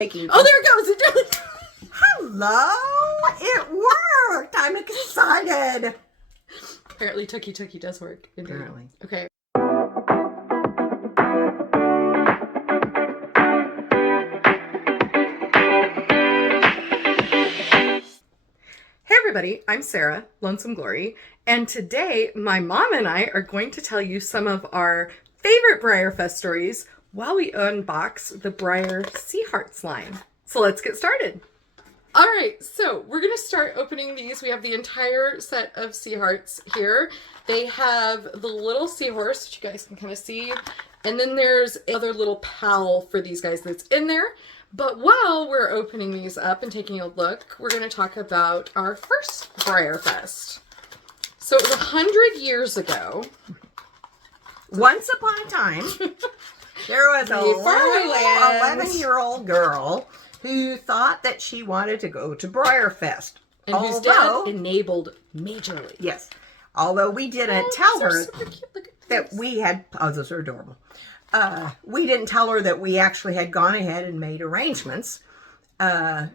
Making. Oh, there it goes. It did. Hello. It worked. I'm excited. Apparently, Tucky does work. Indeed. Apparently. Okay. Hey everybody, I'm Sarah, Lonesome Glory, and today my mom and I are going to tell you some of our favorite BreyerFest stories while we unbox the Breyer Seahearts line. So let's get started. All right, so we're going to start opening these. We have the entire set of Seahearts here. They have the little seahorse, which you guys can kind of see, and then there's another little pal for these guys that's in there. But while we're opening these up and taking a look, we're going to talk about our first BreyerFest. So it was 100 years ago. Once upon a time, there was a 11-year-old girl who thought that she wanted to go to BreyerFest. And whose dad enabled majorly. Yes. Although we didn't tell her that we had... Oh, those are adorable. We didn't tell her that we actually had gone ahead and made arrangements. I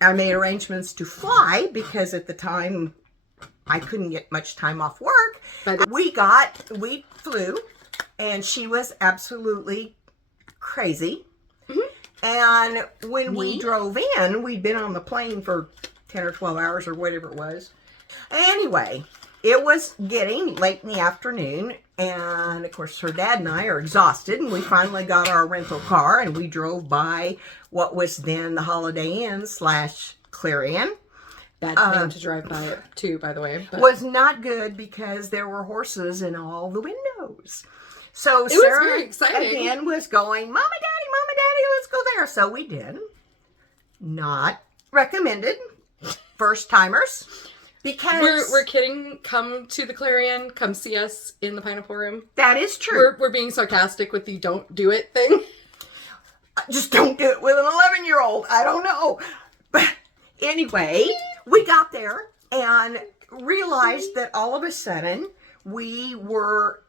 made arrangements to fly because at the time I couldn't get much time off work. But we flew, and she was absolutely crazy. Mm-hmm. And when we drove in, we'd been on the plane for 10 or 12 hours or whatever it was. Anyway, it was getting late in the afternoon, and of course her dad and I are exhausted, and we finally got our rental car and we drove by what was then the Holiday Inn / Clarion. Bad thing to drive by it too, by the way. But was not good because there were horses in all the windows. So it Sarah was very exciting. Again was going, Mama, Daddy, let's go there. So we did. Not recommended. First timers. Because we're kidding. Come to the Clarion. Come see us in the Pineapple Room. That is true. We're being sarcastic with the don't do it thing. Just don't do it with an 11-year-old. I don't know. But anyway, we got there and realized that all of a sudden we were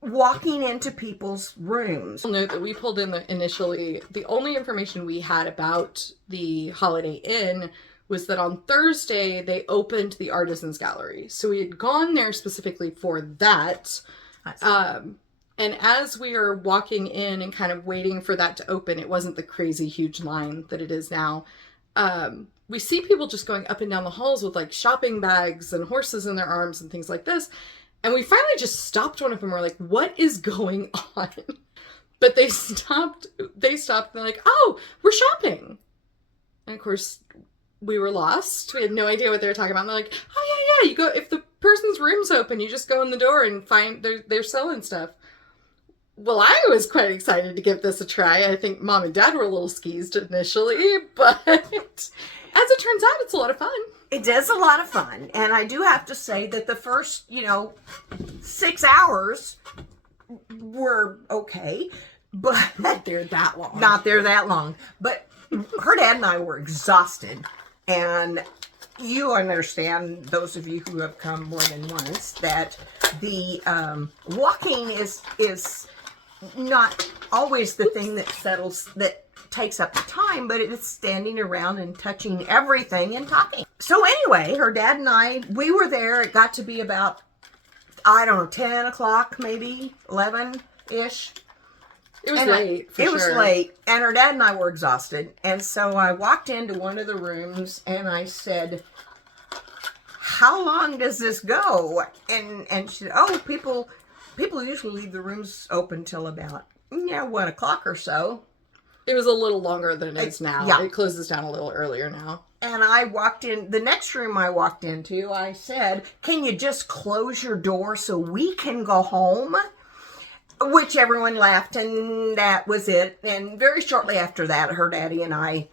walking into people's rooms. I'll note that we pulled in initially, the only information we had about the Holiday Inn was that on Thursday they opened the Artisans Gallery. So we had gone there specifically for that. And as we are walking in and kind of waiting for that to open, it wasn't the crazy huge line that it is now. We see people just going up and down the halls with like shopping bags and horses in their arms and things like this. And we finally just stopped one of them. We're like, what is going on? But they stopped. They're like, oh, we're shopping. And of course, we were lost. We had no idea what they were talking about. And they're like, oh yeah, you go, if the person's room's open, you just go in the door and find they're selling stuff. Well, I was quite excited to give this a try. I think Mom and Dad were a little skeezed initially, but as it turns out, it's a lot of fun. It is a lot of fun. And I do have to say that the first, 6 hours were okay, but not there that long. But her dad and I were exhausted. And you understand, those of you who have come more than once, that the walking is not always the thing that takes up the time, but it's standing around and touching everything and talking. So anyway, her dad and I, we were there. It got to be about, 10 o'clock, maybe 11-ish. It was late, for sure. It was late, and her dad and I were exhausted. And so I walked into one of the rooms, and I said, how long does this go? And she said, oh, people usually leave the rooms open till about, 1 o'clock or so. It was a little longer than it is now. Yeah. It closes down a little earlier now. And I walked in, the next room I walked into, I said, can you just close your door so we can go home? Which everyone laughed, and that was it. And very shortly after that, her daddy and I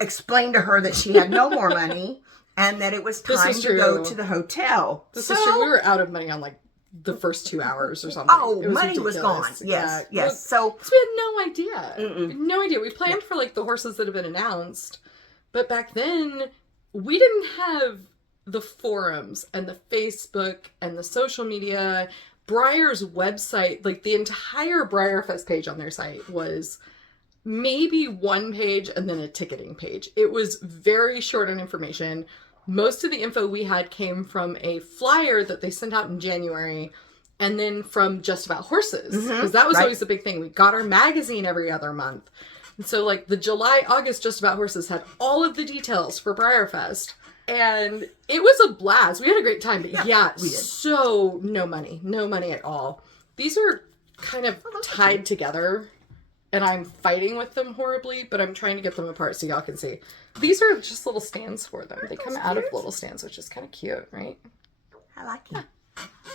explained to her that she had no more money and that it was time to go to the hotel. This is true. We were out of money on like the first 2 hours or something. Oh, money was gone. Yes, yes. So we had no idea. No idea. We planned for like the horses that have been announced, but back then we didn't have the forums and the Facebook and the social media. Breyer's website, like the entire BreyerFest page on their site was maybe one page and then a ticketing page. It was very short on information. Most of the info we had came from a flyer that they sent out in January, and then from Just About Horses, because that was always the big thing. We got our magazine every other month. And so like the July, August Just About Horses had all of the details for BreyerFest. And it was a blast. We had a great time, but we did. So no money at all. These are kind of tied together, and I'm fighting with them horribly, but I'm trying to get them apart so y'all can see. These are just little stands for them. They come out of little stands, which is kind of cute, right? I like him.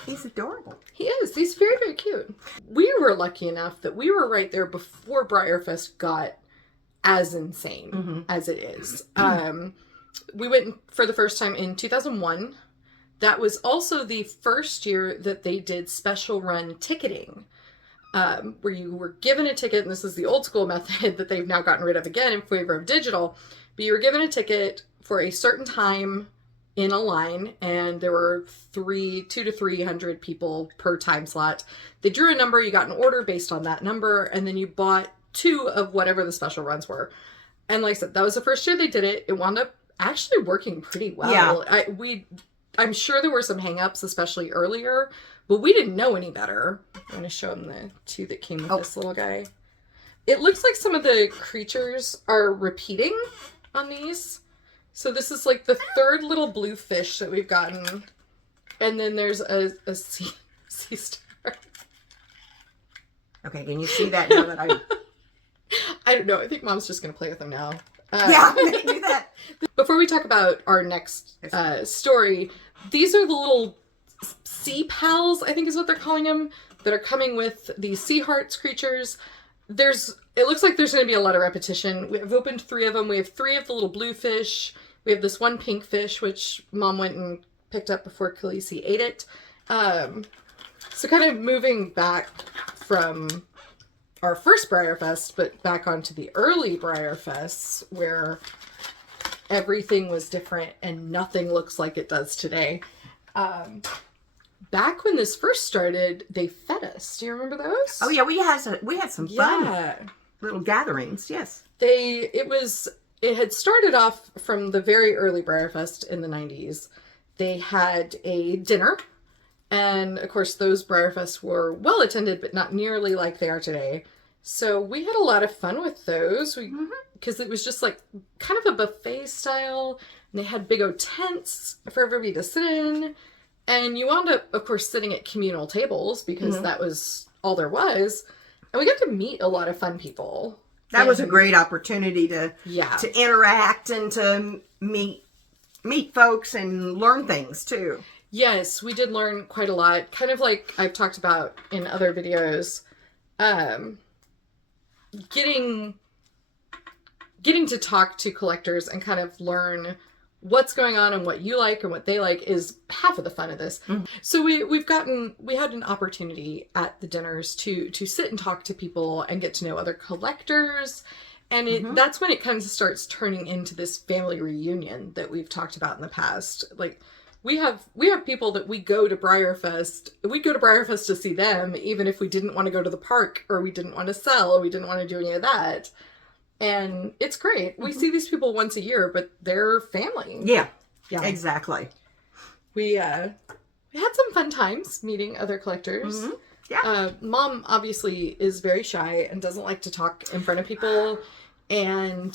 He's adorable. He is. He's very, very cute. We were lucky enough that we were right there before BreyerFest got as insane as it is. We went for the first time in 2001. That was also the first year that they did special run ticketing, where you were given a ticket, and this is the old school method that they've now gotten rid of again in favor of digital, but you were given a ticket for a certain time in a line, and there were 200 to 300 people per time slot. They drew a number, you got an order based on that number, and then you bought 2 of whatever the special runs were. And like I said, that was the first year they did it. It wound up actually working pretty well. Yeah. I'm sure there were some hangups, especially earlier, but we didn't know any better. I'm going to show them the 2 that came with this little guy. It looks like some of the creatures are repeating on these. So this is like the 3rd little blue fish that we've gotten. And then there's a sea star. Okay, can you see that now that I don't know. I think Mom's just going to play with them now. Yeah, do that. Before we talk about our next story, these are the little sea pals, I think is what they're calling them, that are coming with these Seahearts creatures. It looks like there's going to be a lot of repetition. We've opened 3 of them. We have 3 of the little blue fish. We have this one pink fish, which Mom went and picked up before Khaleesi ate it. So kind of moving back from our first BreyerFest, but back onto the early BreyerFests, where everything was different and nothing looks like it does today. Back when this first started, they fed us. Do you remember those? Oh yeah, we had some fun little gatherings. Yes, it had started off from the very early BreyerFest in the 90s. They had a dinner, and of course those BreyerFests were well attended, but not nearly like they are today. So we had a lot of fun with those. Because it was just like kind of a buffet style, and they had big old tents for everybody to sit in. And you wound up, of course, sitting at communal tables because that was all there was. And we got to meet a lot of fun people. That was a great opportunity to interact and to meet folks and learn things too. Yes, we did learn quite a lot. Kind of like I've talked about in other videos. Getting to talk to collectors and kind of learn what's going on and what you like and what they like is half of the fun of this. So we had an opportunity at the dinners to sit and talk to people and get to know other collectors. And that's when it kind of starts turning into this family reunion that we've talked about in the past. Like we have people that we go to BreyerFest. We'd go to BreyerFest to see them, even if we didn't want to go to the park or we didn't want to sell or we didn't want to do any of that. And it's great. We see these people once a year, but they're family. Yeah, exactly. We had some fun times meeting other collectors. Yeah. Mom obviously is very shy and doesn't like to talk in front of people, and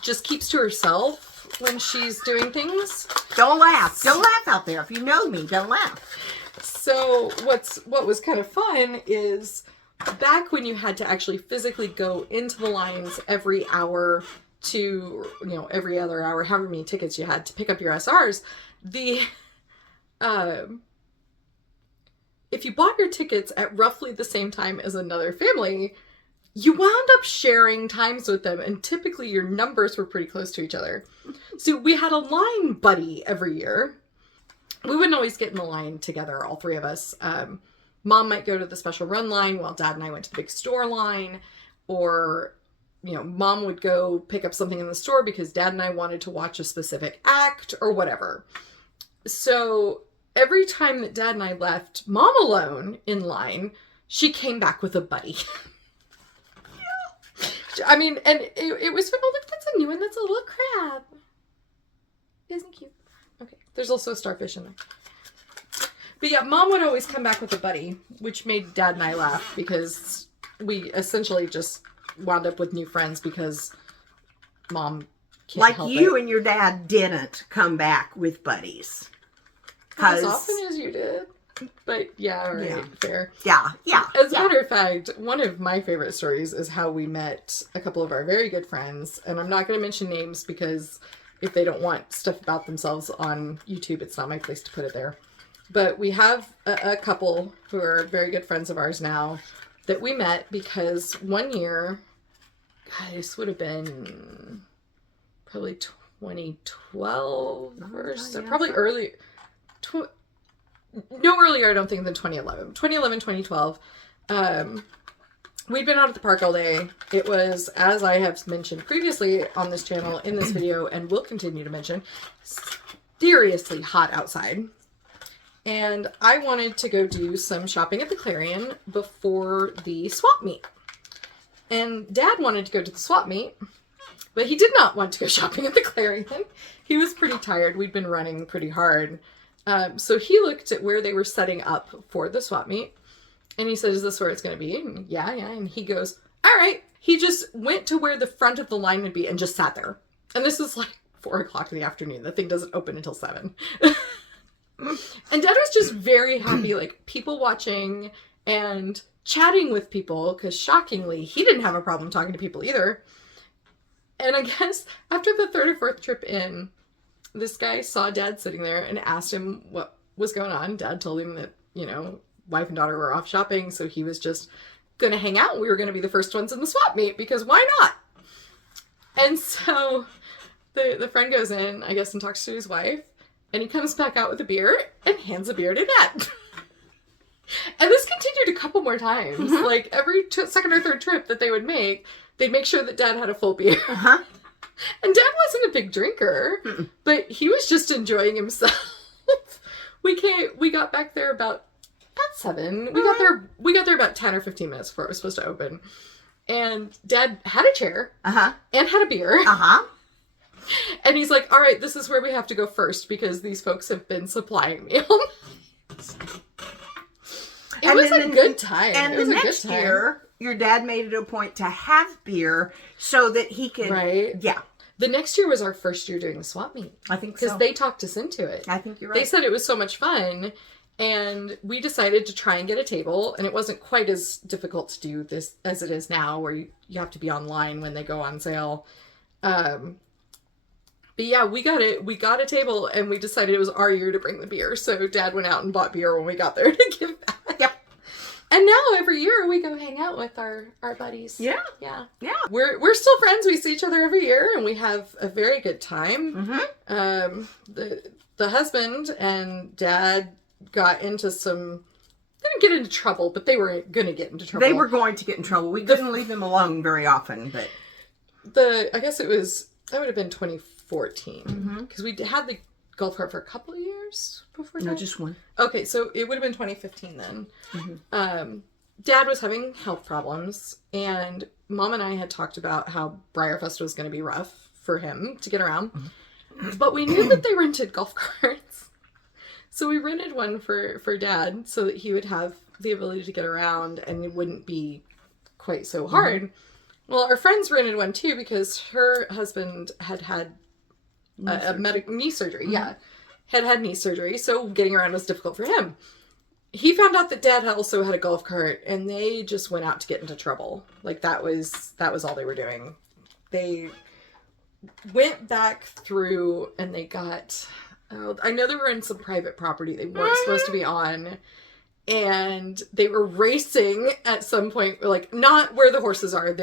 just keeps to herself when she's doing things. Don't laugh. Don't laugh out there. If you know me, don't laugh. So what was kind of fun is back when you had to actually physically go into the lines every hour to, every other hour, however many tickets you had to pick up your SRs, if you bought your tickets at roughly the same time as another family, you wound up sharing times with them, and typically your numbers were pretty close to each other. So we had a line buddy every year. We wouldn't always get in the line together, all 3 of us. Mom might go to the special run line while Dad and I went to the big store line, or, Mom would go pick up something in the store because Dad and I wanted to watch a specific act or whatever. So every time that Dad and I left Mom alone in line, she came back with a buddy. I mean, and it was, oh, look, that's a new one. That's a little crab. Isn't cute? Okay. There's also a starfish in there. But yeah, Mom would always come back with a buddy, which made Dad and I laugh because we essentially just wound up with new friends because Mom can't help you it. and your dad didn't come back with buddies. As often as you did. But yeah, all right, fair. Yeah. As a matter of fact, one of my favorite stories is how we met a couple of our very good friends. And I'm not going to mention names because if they don't want stuff about themselves on YouTube, it's not my place to put it there. But we have a couple who are very good friends of ours now that we met because one year, God, this would have been probably 2012 or so, probably early. No earlier, I don't think, than 2011. 2011, 2012. We'd been out at the park all day. It was, as I have mentioned previously on this channel, in this video, and will continue to mention, seriously hot outside. And I wanted to go do some shopping at the Clarion before the swap meet. And Dad wanted to go to the swap meet, but he did not want to go shopping at the Clarion. He was pretty tired. We'd been running pretty hard. So he looked at where they were setting up for the swap meet. And he said, is this where it's going to be? And yeah. And he goes, all right. He just went to where the front of the line would be and just sat there. And this is like 4 o'clock in the afternoon. The thing doesn't open until 7. And Dad was just very happy, like, people watching and chatting with people, because shockingly, he didn't have a problem talking to people either. And I guess after the 3rd or 4th trip in, this guy saw Dad sitting there and asked him what was going on. Dad told him that, you know, wife and daughter were off shopping, so he was just going to hang out. We were going to be the first ones in the swap meet, because why not? And so the friend goes in, I guess, and talks to his wife. And he comes back out with a beer and hands a beer to Dad. And this continued a couple more times. Mm-hmm. Like, every second or third trip that they would make, they'd make sure that Dad had a full beer. Uh-huh. And Dad wasn't a big drinker, but he was just enjoying himself. We got back there about 7. We got there about 10 or 15 minutes before it was supposed to open. And Dad had a chair. Uh-huh. And had a beer. Uh-huh. And he's like, all right, this is where we have to go first because these folks have been supplying me all night. It was a good time. And the next year, your dad made it a point to have beer so that he could... Right. Yeah. The next year was our first year doing the swap meet. I think so. Because they talked us into it. I think you're right. They said it was so much fun. And we decided to try and get a table. And it wasn't quite as difficult to do this as it is now, where you have to be online when they go on sale. But yeah, we got it. We got a table, and we decided it was our year to bring the beer. So Dad went out and bought beer when we got there to give back. Yep. And now every year we go hang out with our buddies. Yeah. Yeah. Yeah. We're still friends. We see each other every year, and we have a very good time. Mm-hmm. The husband and Dad got into some... They didn't get into trouble, but they were going to get into trouble. They were going to get in trouble. We couldn't leave them alone very often, but... I guess it was... That would have been 2014. Because we had the golf cart for a couple of years before that. No, just one. Okay, so it would have been 2015 then. Mm-hmm. Dad was having health problems, and Mom and I had talked about how BreyerFest was going to be rough for him to get around. Mm-hmm. But we knew that they rented golf carts. So we rented one for Dad so that he would have the ability to get around and it wouldn't be quite so hard. Mm-hmm. Well, our friends rented one too because her husband had knee surgery. Mm-hmm. Yeah, had knee surgery, so getting around was difficult for him. He found out that Dad also had a golf cart, and they just went out to get into trouble. Like that was all they were doing. They went back through and they got... I know they were in some private property they weren't supposed to be on. And they were racing at some point, like not where the horses are.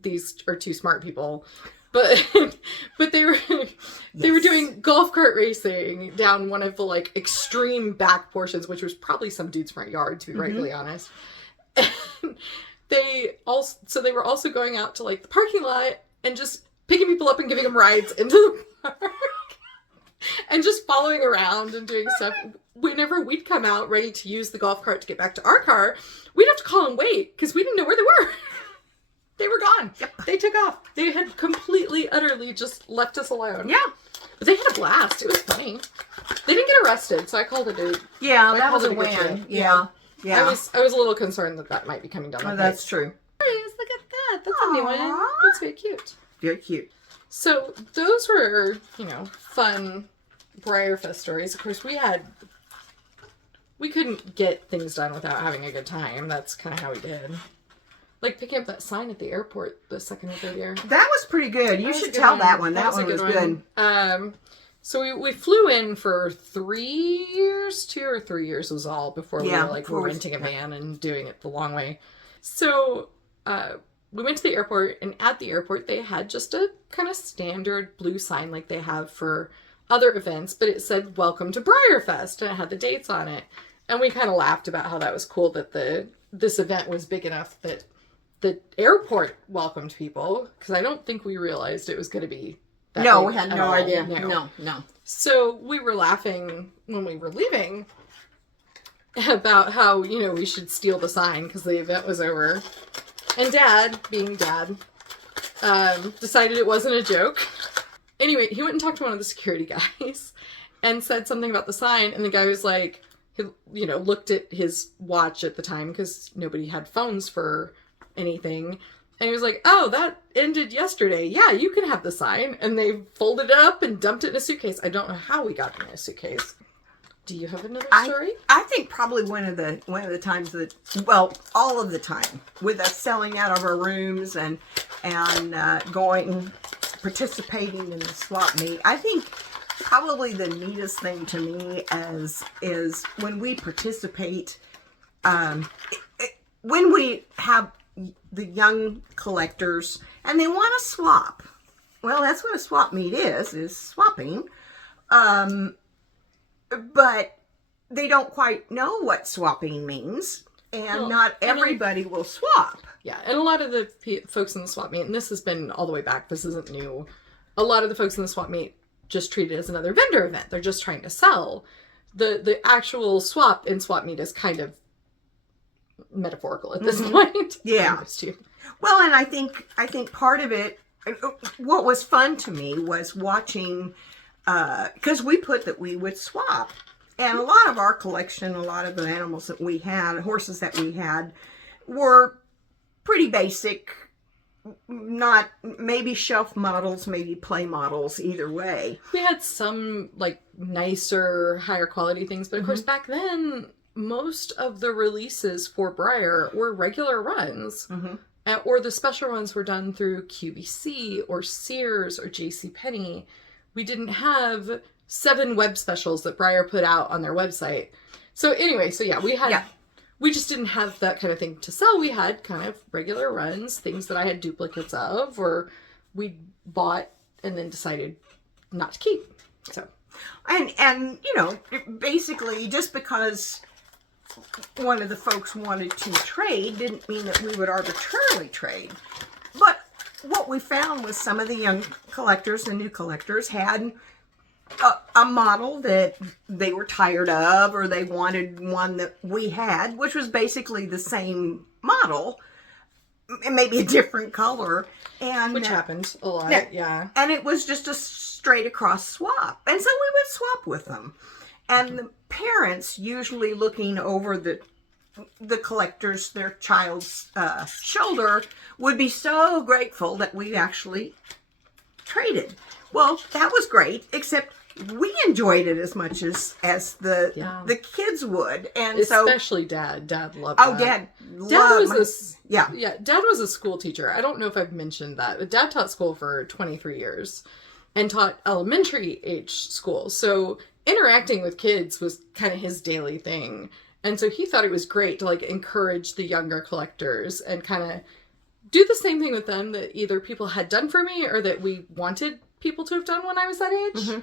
These are two smart people, but they were doing golf cart racing down one of the like extreme back portions, which was probably some dude's front yard, to be rightfully honest. And they were also going out to like the parking lot and just picking people up and giving them rides into the park. And just following around and doing stuff. Whenever we'd come out ready to use the golf cart to get back to our car, we'd have to call and wait because we didn't know where they were. they were gone. Yep. They took off. They had completely, utterly just left us alone. Yeah. But they had a blast. It was funny. They didn't get arrested, so I called it a... Yeah, I that called was a it good win. trip. Yeah. Yeah. I was a little concerned that might be coming down my that's pipes. true. Guys, look at that. That's a new one. Aww. That's very cute. Very cute. So those were, fun BreyerFest stories. Of course, we couldn't get things done without having a good time. That's kind of how we did. Like picking up that sign at the airport the second or third year. That was pretty good. You should tell that one. That one was good. So we flew in for 3 years, 2 or 3 years was all before we were renting a van and doing it the long way. So we went to the airport, and at the airport they had just a kind of standard blue sign like they have for other events, but it said "Welcome to BreyerFest" and it had the dates on it. And we kind of laughed about how that was cool that this event was big enough that the airport welcomed people, because I don't think we realized it was going to be that big. We had no idea. No. So we were laughing when we were leaving about how, we should steal the sign because the event was over. And Dad, being Dad, decided it wasn't a joke. Anyway, he went and talked to one of the security guys and said something about the sign, and the guy was like, he, looked at his watch at the time because nobody had phones for anything. And he was like, "Oh, that ended yesterday. Yeah, you can have the sign." And they folded it up and dumped it in a suitcase. I don't know how we got it in a suitcase. Do you have another story? I think probably one of the times that, all of the time, with us selling out of our rooms and participating in the swap meet. I think probably the neatest thing to me is when we participate, when we have the young collectors and they want to swap. Well, that's what a swap meet is swapping. But they don't quite know what swapping means, and not everybody will swap. Yeah, and a lot of the folks in the swap meet, and this has been all the way back, this isn't new, a lot of the folks in the swap meet just treat it as another vendor event. They're just trying to sell. The actual swap in swap meet is kind of metaphorical at this point. Yeah. Well, and I think part of it, what was fun to me was watching, because we put that we would swap. And a lot of our collection, a lot of the animals that we had, horses that we had, were pretty basic, not maybe shelf models, maybe play models, either way. We had some nicer, higher quality things, but of course back then, most of the releases for Breyer were regular runs. Or the special runs were done through QVC or Sears or JCPenney. We didn't have 7 web specials that Breyer put out on their website. So anyway, we just didn't have that kind of thing to sell. We had kind of regular runs, things that I had duplicates of, or we bought and then decided not to keep. So, and basically just because one of the folks wanted to trade didn't mean that we would arbitrarily trade. But what we found was some of the young collectors, the new collectors, had a model that they were tired of, or they wanted one that we had, which was basically the same model, and maybe a different color. And which happened a lot, yeah. And it was just a straight across swap. And so we would swap with them. And the parents, usually looking over the collector's, their child's shoulder, would be so grateful that we actually traded. Well, that was great, except we enjoyed it as much as the kids would. And especially Dad. Dad loved that. Oh, Dad Dad was a school teacher. I don't know if I've mentioned that, but Dad taught school for 23 years and taught elementary age school. So interacting with kids was kind of his daily thing. And so he thought it was great to encourage the younger collectors and kind of do the same thing with them that either people had done for me or that we wanted people to have done when I was that age.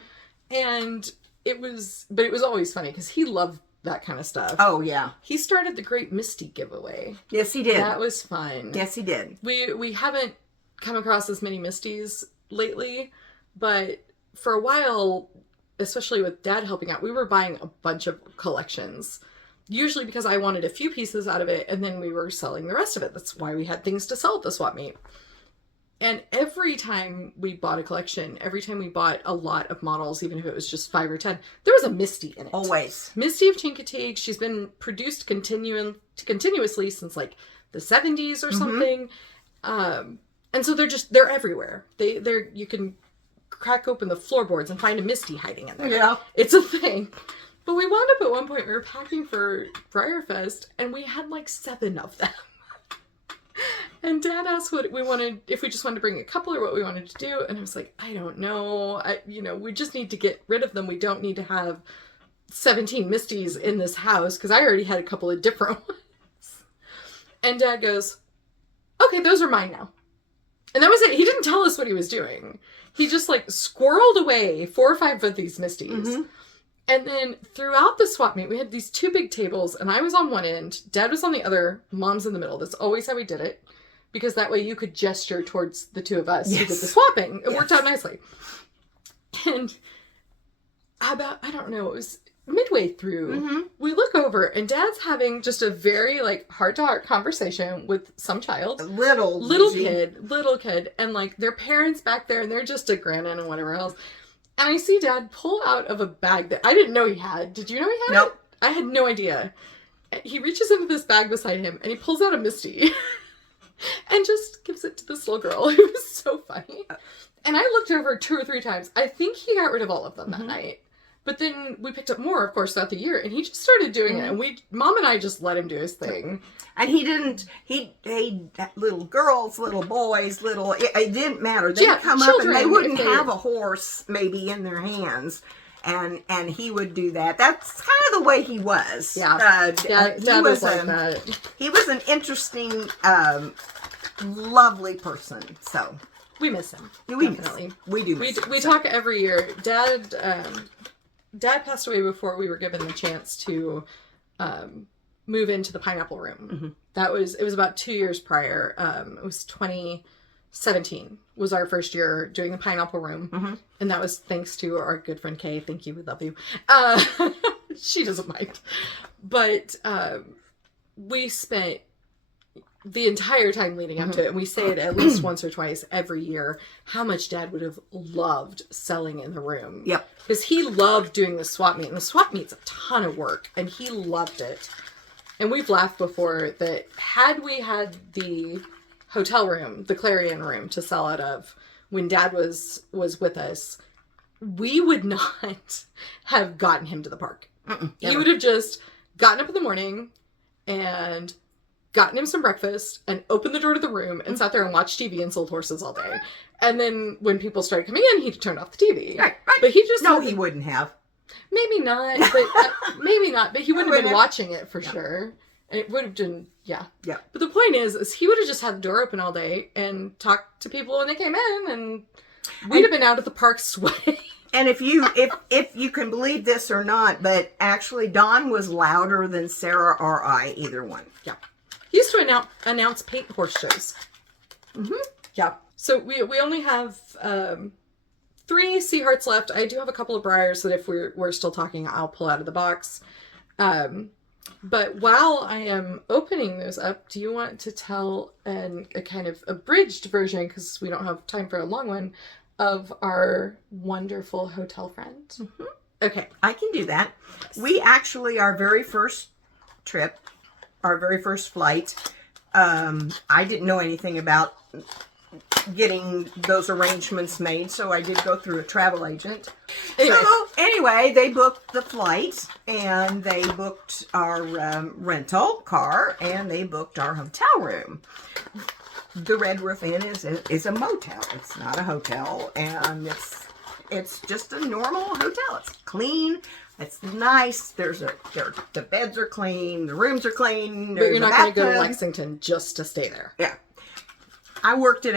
And it was always funny because he loved that kind of stuff. Oh, yeah. He started the Great Misty giveaway. Yes, he did. That was fun. Yes, he did. We haven't come across as many Misties lately, but for a while, especially with Dad helping out, we were buying a bunch of collections usually because I wanted a few pieces out of it, and then we were selling the rest of it. That's why we had things to sell at the swap meet. And every time we bought a collection, every time we bought a lot of models, even if it was just 5 or 10, there was a Misty in it. Always. Misty of Chincoteague. She's been produced continuously since like the 70s or something. And so they're everywhere. You can crack open the floorboards and find a Misty hiding in there. Yeah. It's a thing. But we wound up at one point, we were packing for BreyerFest, and we had like 7 of them. And Dad asked what we wanted, if we just wanted to bring a couple or what we wanted to do. And I was like, I don't know. We just need to get rid of them. We don't need to have 17 Misties in this house, because I already had a couple of different ones. And Dad goes, okay, those are mine now. And that was it. He didn't tell us what he was doing. He just like squirreled away 4 or 5 of these Misties. Mm-hmm. And then throughout the swap meet, we had these 2 big tables, and I was on one end, Dad was on the other, Mom's in the middle. That's always how we did it, because that way you could gesture towards the 2 of us who did the swapping. It worked out nicely. And about, I don't know, it was midway through, we look over, and Dad's having just a very like heart-to-heart conversation with some child. Little kid, and like their parents back there, and they're just a grinning and whatever else. And I see Dad pull out of a bag that I didn't know he had. Did you know he had? Nope. I had no idea. He reaches into this bag beside him, and he pulls out a Misty and just gives it to this little girl. It was so funny. And I looked over 2 or 3 times. I think he got rid of all of them that night. But then we picked up more, of course, throughout the year, and he just started doing it. And Mom and I just let him do his thing. And he little girls, little boys, it didn't matter. They'd come up and they wouldn't have a horse maybe in their hands. And he would do that. That's kind of the way he was. Yeah. Dad was like that. He was an interesting, lovely person. So we miss him. Definitely. We do miss him. We talk every year. Dad passed away before we were given the chance to move into the pineapple room. Mm-hmm. It was about 2 years prior. It was 2017 was our first year doing the pineapple room. Mm-hmm. And that was thanks to our good friend Kay. Thank you. We love you. She doesn't mind. But we spent the entire time leading up to it, and we say it at least once or twice every year, how much Dad would have loved selling in the room. Yep. Because he loved doing the swap meet, and the swap meet's a ton of work, and he loved it. And we've laughed before that had we had the hotel room, the Clarion room to sell out of, when Dad was with us, we would not have gotten him to the park. He would have just gotten up in the morning and gotten him some breakfast and opened the door to the room and sat there and watched TV and sold horses all day. And then when people started coming in, he'd turn off the TV. Right. But he just... No, he wouldn't have. Maybe not, but he wouldn't have been watching it for sure. And it would have been, yeah. But the point is he would have just had the door open all day and talked to people when they came in, and we'd have been out at the park sweating. And if you can believe this or not, but actually Don was louder than Sarah or I, either one. Yeah. He used to announce paint horse shows. Mm-hmm. Yeah. So we only have 3 Seahearts left. I do have a couple of Breyers that if we're still talking, I'll pull out of the box. But while I am opening those up, do you want to tell a kind of abridged version, because we don't have time for a long one, of our wonderful hotel friend? Mm-hmm. Okay. I can do that. We actually, our very first trip, our very first flight, I didn't know anything about getting those arrangements made, so I did go through a travel agent. Anyway, they booked the flight, and they booked our rental car, and they booked our hotel room. The Red Roof Inn is a motel. It's not a hotel, and it's just a normal hotel. It's clean. It's nice. The beds are clean. The rooms are clean. But you're not going to go to Lexington just to stay there. Yeah. I worked in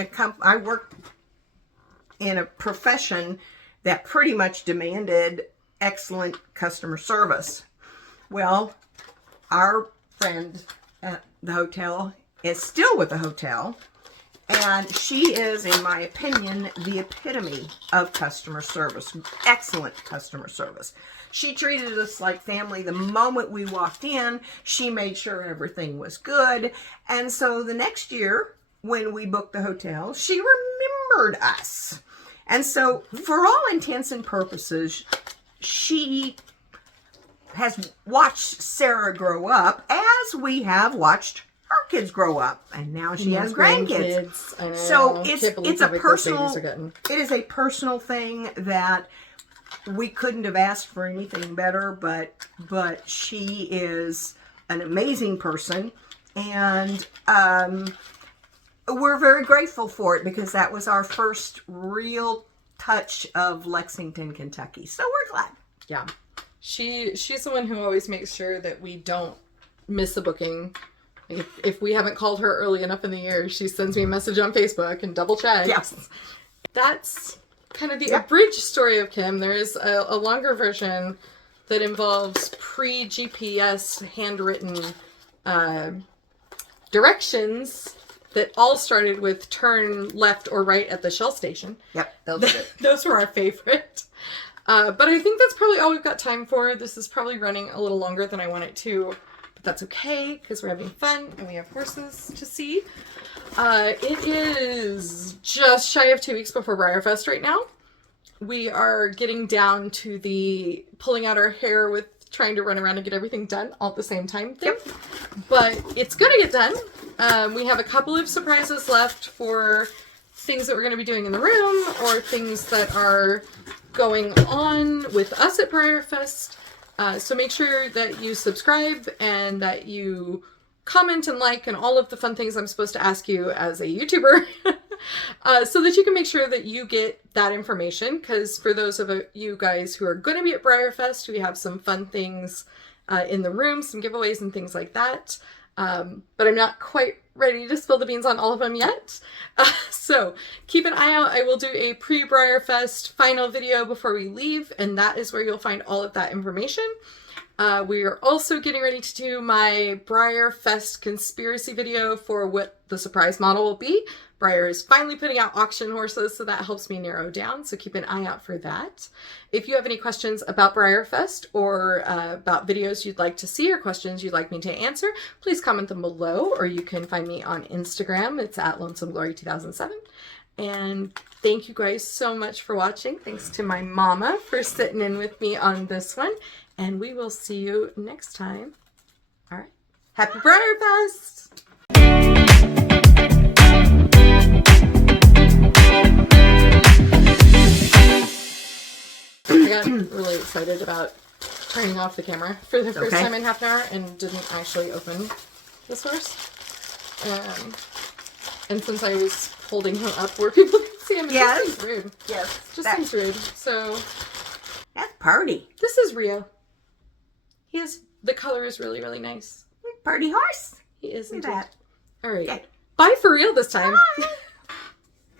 a profession that pretty much demanded excellent customer service. Well, our friend at the hotel is still with the hotel, And she is, in my opinion, the epitome of customer service. Excellent customer service. She treated us like family the moment we walked in. She made sure everything was good. And so the next year, when we booked the hotel, she remembered us. And so, for all intents and purposes, she has watched Sarah grow up as we have watched her kids grow up, and now she has grandkids. I know. So it's a personal. It is a personal thing that we couldn't have asked for anything better. But she is an amazing person, and we're very grateful for it because that was our first real touch of Lexington, Kentucky. So we're glad. Yeah. She's the one who always makes sure that we don't miss a booking. If we haven't called her early enough in the year, she sends me a message on Facebook and double checks. Yes. That's kind of the abridged story of Kim. There is a longer version that involves pre-GPS handwritten directions that all started with turn left or right at the Shell station. Yep. Those were our favorite. But I think that's probably all we've got time for. This is probably running a little longer than I want it to. But that's okay, because we're having fun and we have horses to see. It is just shy of 2 weeks before BreyerFest right now. We are getting down to the pulling out our hair with trying to run around and get everything done all at the same time thing. Yep. But it's going to get done. We have a couple of surprises left for things that we're going to be doing in the room or things that are going on with us at BreyerFest. So make sure that you subscribe and that you comment and like and all of the fun things I'm supposed to ask you as a YouTuber so that you can make sure that you get that information. Because for those of you guys who are going to be at BreyerFest, we have some fun things in the room, some giveaways and things like that. But I'm not quite ready to spill the beans on all of them yet. So keep an eye out. I will do a pre-BreyerFest final video before we leave, and that is where you'll find all of that information. We are also getting ready to do my BreyerFest conspiracy video for what the surprise model will be. Breyer is finally putting out auction horses, so that helps me narrow down, so keep an eye out for that. If you have any questions about BreyerFest or about videos you'd like to see or questions you'd like me to answer, please comment them below, or you can find me on Instagram. It's at LonesomeGlory2007. And thank you guys so much for watching. Thanks to my mama for sitting in with me on this one. And we will see you next time. All right. Happy BreyerFest! I got really excited about turning off the camera for the first time in half an hour and didn't actually open the source. And since I was holding him up where people could see him, it just seems rude. Yes. Just seems rude. So that's Party. This is Rio. The color is really, really nice. Party horse. He is Look indeed. at that. All right. Okay. Bye for real this time. Bye.